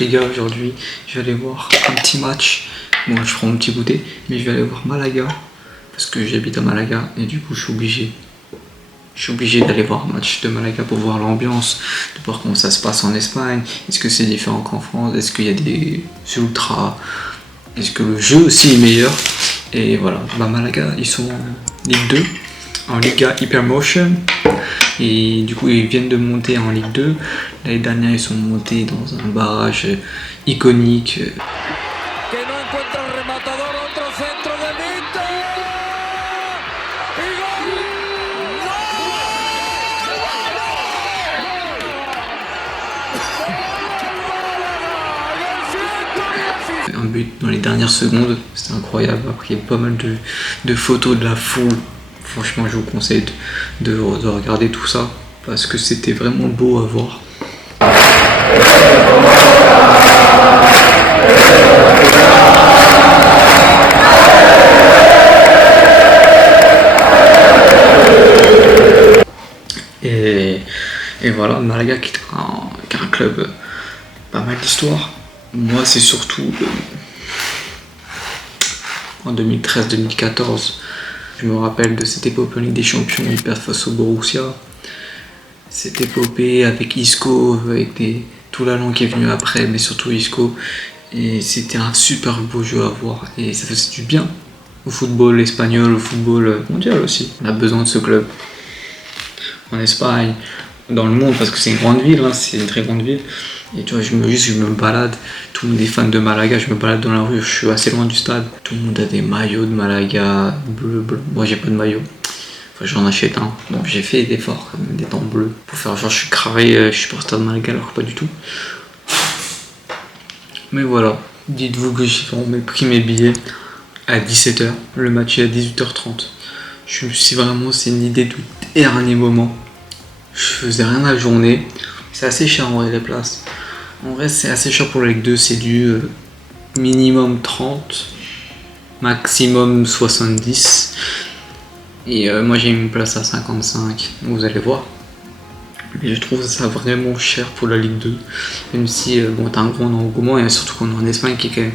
Liga aujourd'hui. Je vais aller voir un petit match. Bon, je prends mon petit goûter, mais je vais aller voir Malaga parce que j'habite à Malaga et du coup je suis obligé. D'aller voir un match de Malaga pour voir l'ambiance, de voir comment ça se passe en Espagne. Est-ce que c'est différent qu'en France? Est-ce qu'il y a des ultras? Est-ce que le jeu aussi est meilleur? Et voilà, Malaga, ils sont en Ligue 2, en Liga Hypermotion. Et du coup, ils viennent de monter en Ligue 2. L'année dernière, ils sont montés dans un barrage iconique. Un but dans les dernières secondes, c'était incroyable. Après, il y a pas mal de photos de la foule. Franchement, je vous conseille de regarder tout ça parce que c'était vraiment beau à voir. Et voilà, Malaga qui est un club pas mal d'histoire. Moi, c'est surtout en 2013-2014. Je me rappelle de cette épopée en Ligue des Champions, ils perdent face au Borussia. Cette épopée avec Isco, avec tout l'allant qui est venu après, mais surtout Isco. Et c'était un super beau jeu à voir. Et ça faisait du bien au football espagnol, au football mondial aussi. On a besoin de ce club. En Espagne, dans le monde, parce que c'est une grande ville, hein, c'est une très grande ville. Et tu vois, je me balade, tout le monde est fan de Malaga, je me balade dans la rue, je suis assez loin du stade. Tout le monde a des maillots de Malaga, bleu. Moi j'ai pas de maillot, enfin j'en achète un. Donc j'ai fait des efforts, des temps bleus, pour faire genre je suis carré, je suis supporter de Malaga alors que pas du tout. Mais voilà, dites-vous que j'ai pris mes billets à 17h, le match est à 18h30. C'est une idée du dernier moment. Je faisais rien la journée. C'est assez cher en vrai les places. En vrai c'est assez cher pour la Ligue 2, c'est du minimum 30, maximum 70. Et moi j'ai une place à 55, vous allez voir. Mais je trouve ça vraiment cher pour la Ligue 2. Même si t'as un gros engouement et surtout qu'on est en Espagne qui est quand même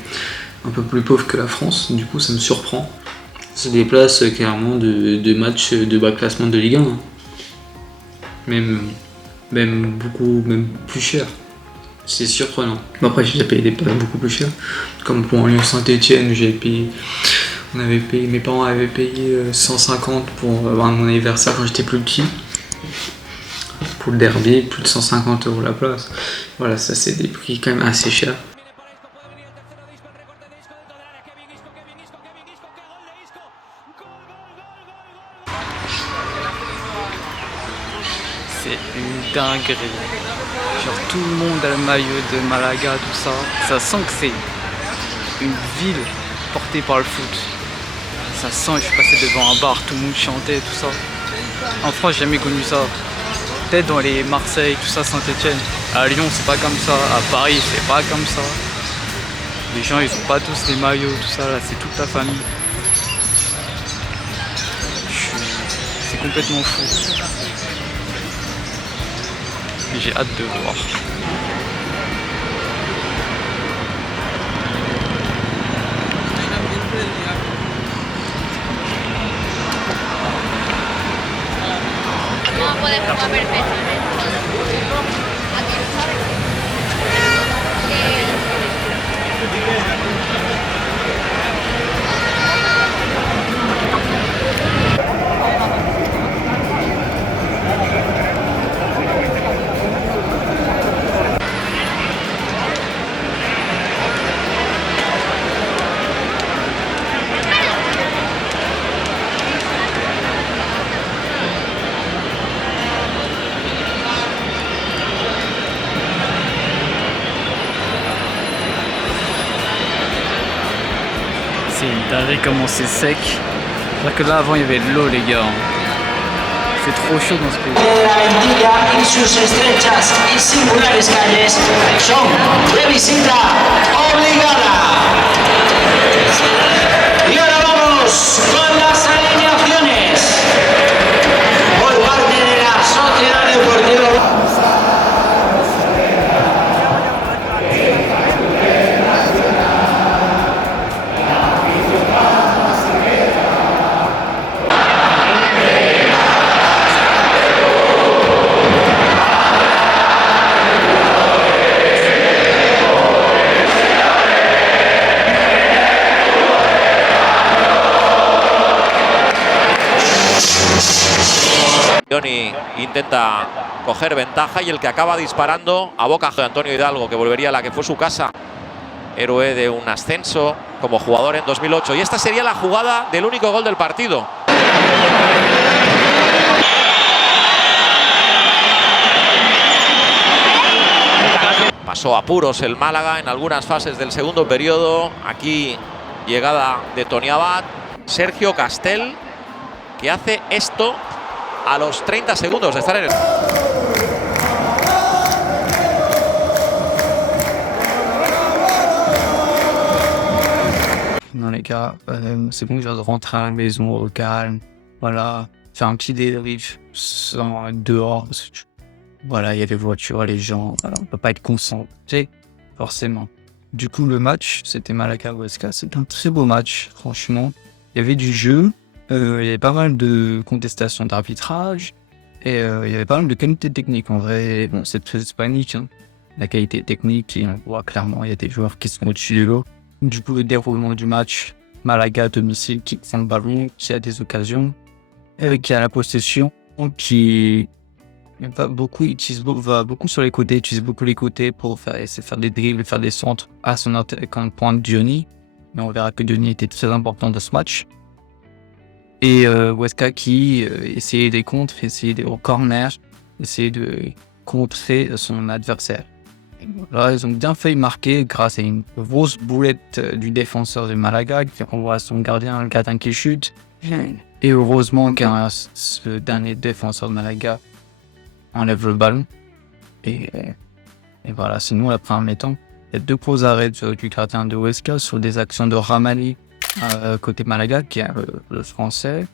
un peu plus pauvre que la France. Du coup ça me surprend. C'est des places clairement de matchs de bas classement de Ligue 1. Hein. Même plus cher. C'est surprenant. Bon, après, j'ai déjà payé des places beaucoup plus cher. Comme pour Lyon Saint-Etienne, mes parents avaient payé 150 pour mon anniversaire quand j'étais plus petit. Pour le derby, plus de 150 € la place. Voilà, ça c'est des prix quand même assez chers. C'est une dinguerie. Genre tout le monde a le maillot de Malaga, tout ça. Ça sent que c'est une ville portée par le foot. Ça sent, je suis passé devant un bar, tout le monde chantait, tout ça. En France, j'ai jamais connu ça. Peut-être dans les Marseille, tout ça, Saint-Etienne. À Lyon, c'est pas comme ça. À Paris, c'est pas comme ça. Les gens, ils ont pas tous les maillots, tout ça, là, c'est toute la famille. C'est complètement fou. J'ai hâte de voir. C'est une dinguerie comment c'est sec. C'est-à-dire que là avant il y avait de l'eau les gars. C'est trop chaud dans ce pays. La y sus estrechas y singulares calles son de visita obligada. Y ahora vamos con las alineaciones por parte de la Sociedad Deportiva. Johnny intenta coger ventaja y el que acaba disparando a boca de Antonio Hidalgo, que volvería a la que fue su casa. Héroe de un ascenso como jugador en 2008. Y esta sería la jugada del único gol del partido. Pasó apuros el Málaga en algunas fases del segundo periodo. Aquí llegada de Toni Abad. Sergio Castel, que hace esto a los 30 segundos de estar en el... Non les gars, c'est bon, je viens de rentrer à la maison au calme, voilà, faire un petit débrief sans être dehors, parce que voilà, il y a les voitures, les gens, voilà, on peut pas être concentré, forcément. Du coup, le match, c'était Malaga-Huesca, c'était un très beau match, franchement. Il y avait du jeu, il y avait pas mal de contestations d'arbitrage, et il y avait pas mal de qualité technique, en vrai. Bon, c'est très hispanique, hein, la qualité technique, et on voit clairement, il y a des joueurs qui sont au-dessus de l'eau. Du coup, le déroulement du match, Malaga à domicile qui prend le ballon, qui a des occasions, qui a la possession, qui va beaucoup sur les côtés, utilise beaucoup les côtés pour essayer de faire des dribbles, faire des centres à son attaquant de pointe Johnny. Mais on verra que Johnny était très important dans ce match. Et Huesca qui essayait des contres, essayait des corners, essayait de contrer son adversaire. Là, ils ont bien failli marquer grâce à une grosse boulette du défenseur de Malaga qui renvoie son gardien, le gardien qui chute. Et heureusement ce dernier défenseur de Malaga enlève le ballon. Et voilà, sinon, la première mi-temps, il y a 2 gros arrêts du gardien de Huesca sur des actions de Ramani côté Malaga, qui est le français.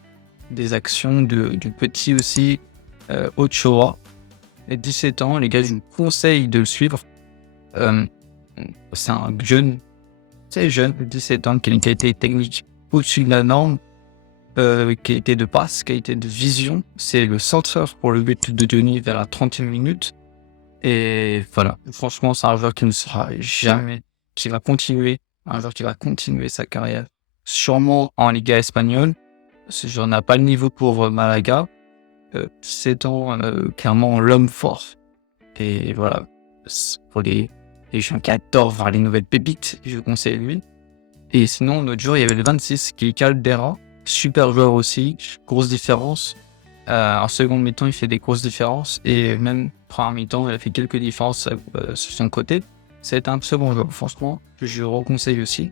Des actions du petit aussi, Ochoa. Et 17 ans, les gars, je vous conseille de le suivre. C'est un jeune, très jeune, 17 ans, qui a une qualité technique au-dessus de la norme, qualité de passe, qualité de vision. C'est le centreur pour le but de Johnny vers la 30e minute. Et voilà, franchement, c'est un joueur qui ne sera jamais, qui va continuer, un joueur qui va continuer sa carrière, sûrement en Liga espagnole. Ce joueur n'a pas le niveau pour Malaga. 17 ans, clairement l'homme fort. Et voilà, pour les gens qui adorent voir les nouvelles pépites, je vous conseille lui. Et sinon, l'autre jour, il y avait le 26 qui est Caldera, super joueur aussi, grosse différence. En seconde mi-temps, il fait des grosses différences et même première mi-temps, il a fait quelques différences sur son côté. C'est un second joueur, franchement, je le conseille aussi.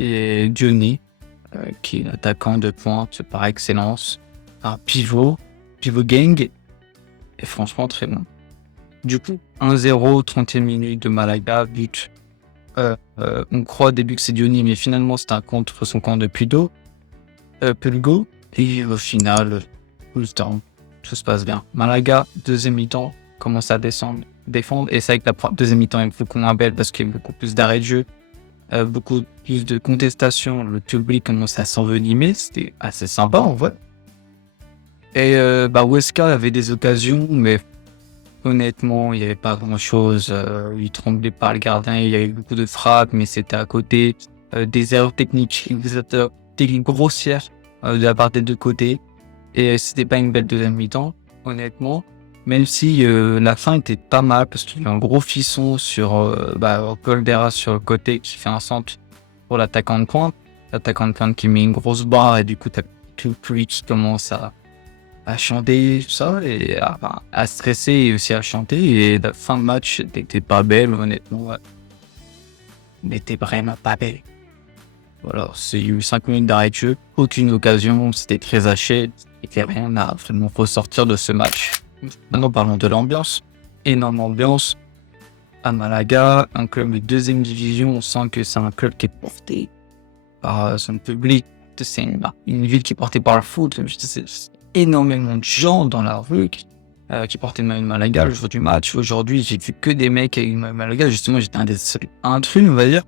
Et Johnny, qui est l'attaquant de pointe par excellence, un pivot gang, et franchement très bon. Du coup, 1-0, 30e minute de Malaga, but. On croit au début que c'est Johnny, mais finalement c'est un contre son camp de Pulgo. Et au final, tout le temps, tout se passe bien. Malaga, deuxième mi-temps, commence à défendre. Et c'est vrai que la deuxième mi-temps est beaucoup moins belle parce qu'il y a beaucoup plus d'arrêts de jeu, beaucoup plus de contestations. Le public commence à s'envenimer, c'était assez sympa en vrai. Et Huesca avait des occasions, mais honnêtement, il n'y avait pas grand-chose. Il tremblait par le gardien, il y avait beaucoup de frappes, mais c'était à côté. Des erreurs techniques, des erreurs techniques grossières de la part des deux côtés. Et c'était pas une belle deuxième mi-temps, honnêtement. Même si la fin était pas mal, parce qu'il y a un gros fisson sur Caldera sur le côté qui fait un centre pour l'attaquant de pointe. L'attaquant de pointe qui met une grosse barre et du coup, t'as tout le public qui commence à chanter, tout ça, et à stresser et aussi à chanter. Et la fin de match n'était pas belle, honnêtement. Ouais. N'était vraiment pas belle. Voilà, il y a eu 5 minutes d'arrêt de jeu, aucune occasion, c'était très haché, et rien à vraiment ressortir de ce match. Maintenant, parlons de l'ambiance. Énorme ambiance à Malaga, un club de deuxième division. On sent que c'est un club qui est porté par son public. C'est une ville qui est portée par le foot. C'est énormément de gens dans la rue qui portaient le maillot de Malaga le jour du match. Aujourd'hui, j'ai vu que des mecs avec le maillot de Malaga. Justement, j'étais un des seuls intrus, on va dire,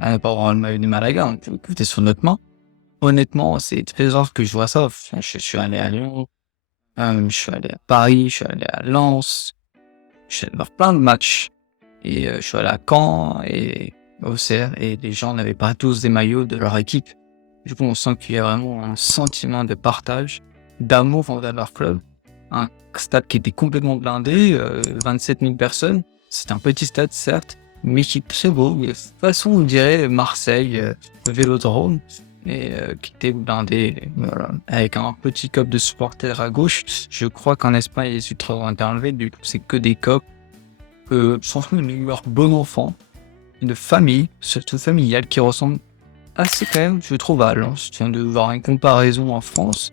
à ne pas avoir le maillot de Malaga. On peut écouter sur notre main. Honnêtement, c'est très rare que je vois ça. Je suis allé à Lyon. Je suis allé à Paris, je suis allé à Lens, je suis allé voir plein de matchs, et je suis allé à Caen et au Auxerre, et les gens n'avaient pas tous des maillots de leur équipe. Du coup, on sent qu'il y a vraiment un sentiment de partage, d'amour envers leur club. Un stade qui était complètement blindé, 27 000 personnes. C'est un petit stade, certes, mais qui est très beau. De toute façon, on dirait Marseille, le Vélodrome, et qui était blindé, voilà, avec un petit cop de supporters à gauche. Je crois qu'en Espagne, les ultras ont été enlevés, du coup, c'est que des cops. Franchement, leur bon enfant, une famille, surtout familiale, qui ressemble assez quand même, je trouve, à Lens. Je viens de voir une comparaison en France,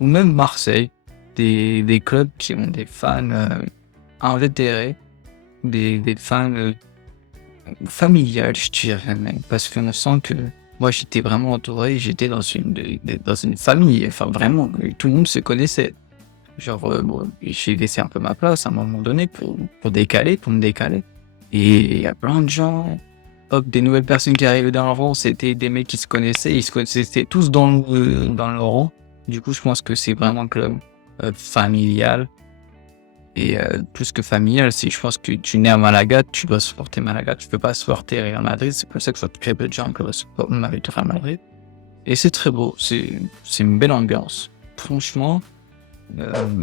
ou même Marseille, des clubs qui ont des fans invétérés, des fans familiales, je dirais même, parce qu'on sent que moi j'étais vraiment entouré, j'étais dans une famille, enfin vraiment, tout le monde se connaissait. Genre, bon, j'ai laissé un peu ma place à un moment donné pour me décaler. Et il y a plein de gens, hop, des nouvelles personnes qui arrivaient dans le rang, c'était des mecs qui se connaissaient, ils se connaissaient tous dans le rang. Du coup, je pense que c'est vraiment un club familial. Et plus que familial, je pense que tu nais à Malaga, tu dois supporter Malaga, tu peux pas supporter Real Madrid, c'est pour ça que ça très peu de gens qui supportent Real Madrid. Et c'est très beau, c'est une belle ambiance. Franchement,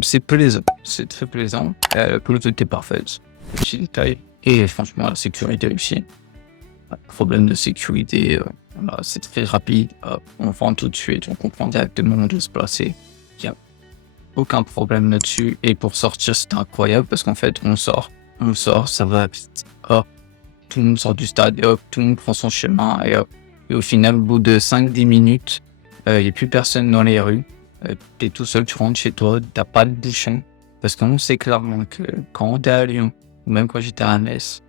c'est plaisant, c'est très plaisant. La pelouse était parfaite, petit détail. Et franchement, la sécurité aussi. Problème de sécurité, c'est très rapide, on vend tout de suite, on comprend directement où on doit se placer. Il n'y a aucun problème là-dessus. Et pour sortir, c'est incroyable parce qu'en fait, on sort, ça va vite. Hop, tout le monde sort du stade et hop, tout le monde prend son chemin et hop. Et au final, au bout de 5-10 minutes, il n'y a plus personne dans les rues. T'es tout seul, tu rentres chez toi, t'as pas de bouchon. Parce qu'on sait clairement que quand t'es à Lyon, ou même quand j'étais à Metz,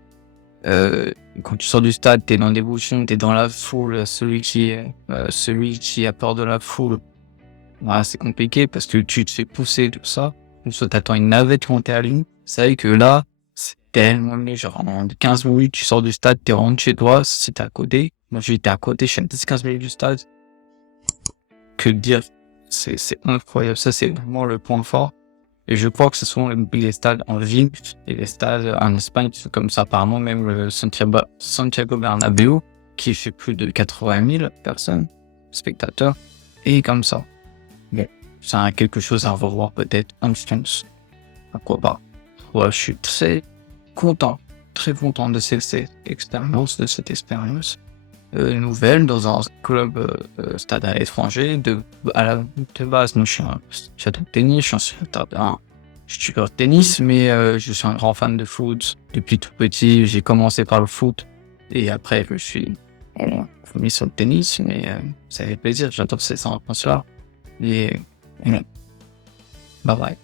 quand tu sors du stade, t'es dans des bouchons, t'es dans la foule, celui qui a peur de la foule, voilà, c'est compliqué parce que tu te fais pousser tout ça. Soit t'attends une navette quand t'es à Lyon. C'est vrai que là, c'est tellement mieux. Genre, en 15 minutes, tu sors du stade, t'es rentré chez toi, c'était à côté. Moi, j'étais à côté, je suis à 15 minutes du stade. Que dire? C'est incroyable. Ça, c'est vraiment le point fort. Et je crois que ce sont les stades en ville et les stades en Espagne qui sont comme ça. Apparemment, même le Santiago Bernabéu, qui fait plus de 80 000 personnes, spectateurs, et comme ça. Bon, c'est quelque chose à revoir peut-être en France. Pourquoi pas. Ouais, je suis très content de cette expérience nouvelle dans un club stade à l'étranger. De base, nous, je suis un de tennis, je suis au tennis, mais je suis un grand fan de foot. Depuis tout petit, j'ai commencé par le foot et après, je suis mis sur le tennis, mais ça fait plaisir, j'adore ces enfants-là. Et bye bye.